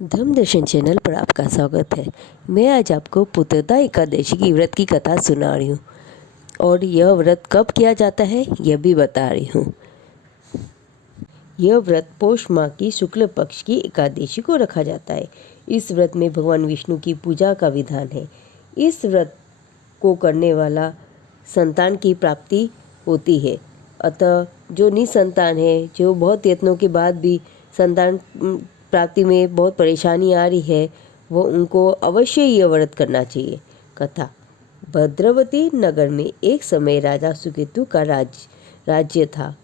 धर्म दर्शन चैनल पर आपका स्वागत है। मैं आज आपको पुत्रदा एकादशी की व्रत की कथा सुना रही हूँ और यह व्रत कब किया जाता है यह भी बता रही हूँ। यह व्रत पौष माह की शुक्ल पक्ष की एकादशी को रखा जाता है। इस व्रत में भगवान विष्णु की पूजा का विधान है। इस व्रत को करने वाला संतान की प्राप्ति होती है। अतः जो निसंतान है, जो बहुत यत्नों के बाद भी संतान प्राप्ति में बहुत परेशानी आ रही है, वो उनको अवश्य यह व्रत करना चाहिए। कथा। भद्रवती नगर में एक समय राजा सुकेतु का राज्य था।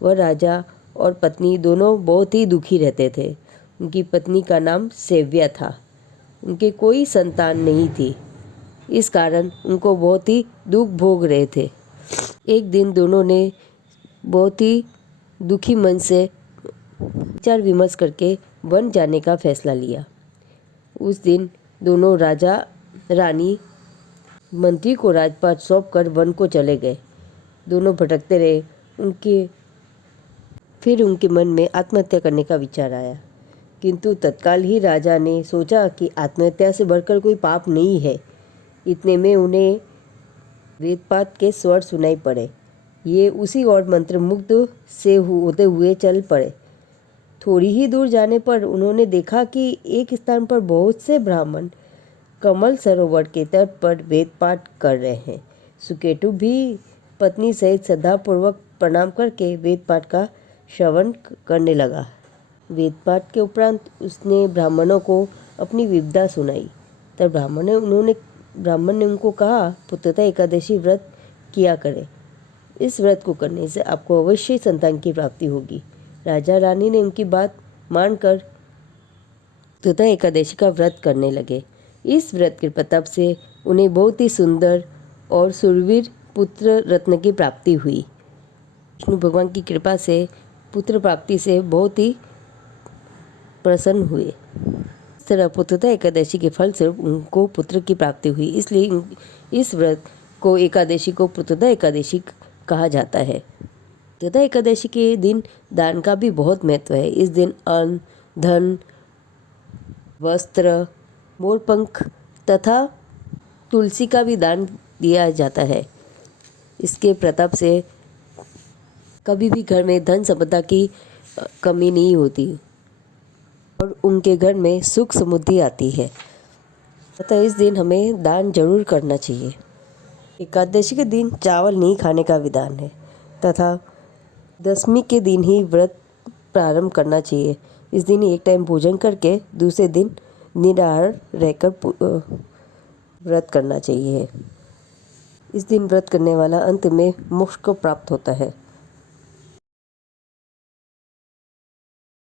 वह राजा और पत्नी दोनों बहुत ही दुखी रहते थे। उनकी पत्नी का नाम सेव्या था। उनके कोई संतान नहीं थी, इस कारण उनको बहुत ही दुख भोग रहे थे। एक दिन दोनों ने बहुत ही दुखी मन से विचार विमर्श करके वन जाने का फैसला लिया। उस दिन दोनों राजा रानी मंत्री को राजपाट सौंपकर वन को चले गए। दोनों भटकते रहे। फिर उनके मन में आत्महत्या करने का विचार आया, किंतु तत्काल ही राजा ने सोचा कि आत्महत्या से बढ़कर कोई पाप नहीं है। इतने में उन्हें वेदपाठ के स्वर सुनाई पड़े। ये उसी और मंत्रमुग्ध से होते हुए चल पड़े। थोड़ी ही दूर जाने पर उन्होंने देखा कि एक स्थान पर बहुत से ब्राह्मण कमल सरोवर के तट पर वेदपाठ कर रहे हैं। सुकेतु भी पत्नी सहित श्रद्धापूर्वक प्रणाम करके वेदपाठ का श्रवण करने लगा। वेदपाठ के उपरांत उसने ब्राह्मणों को अपनी विपदा सुनाई। तब ब्राह्मण ने उनको कहा, पुत्रदा एकादशी व्रत किया करें। इस व्रत को करने से आपको अवश्य संतान की प्राप्ति होगी। राजा रानी ने उनकी बात मानकर पुत्रदा एकादशी का व्रत करने लगे। इस व्रत के प्रताप से उन्हें बहुत ही सुंदर और सुरवीर पुत्र रत्न की प्राप्ति हुई। विष्णु भगवान की कृपा से पुत्र प्राप्ति से बहुत ही प्रसन्न हुए। इस तरह पुत्रदा एकादशी के फल से उनको पुत्र की प्राप्ति हुई। इसलिए इस व्रत को एकादशी को पुत्रदा एकादशी कहा जाता है। पुत्रदा एकादशी के दिन दान का भी बहुत महत्व है। इस दिन अन्न, धन, वस्त्र, मोरपंख तथा तुलसी का भी दान दिया जाता है। इसके प्रताप से कभी भी घर में धन संपदा की कमी नहीं होती और उनके घर में सुख समृद्धि आती है। अतः इस दिन हमें दान जरूर करना चाहिए। एकादशी के दिन चावल नहीं खाने का विधान है तथा दशमी के दिन ही व्रत प्रारंभ करना चाहिए। इस दिन एक टाइम भोजन करके दूसरे दिन निराहार रहकर व्रत करना चाहिए। इस दिन व्रत करने वाला अंत में मोक्ष को प्राप्त होता है।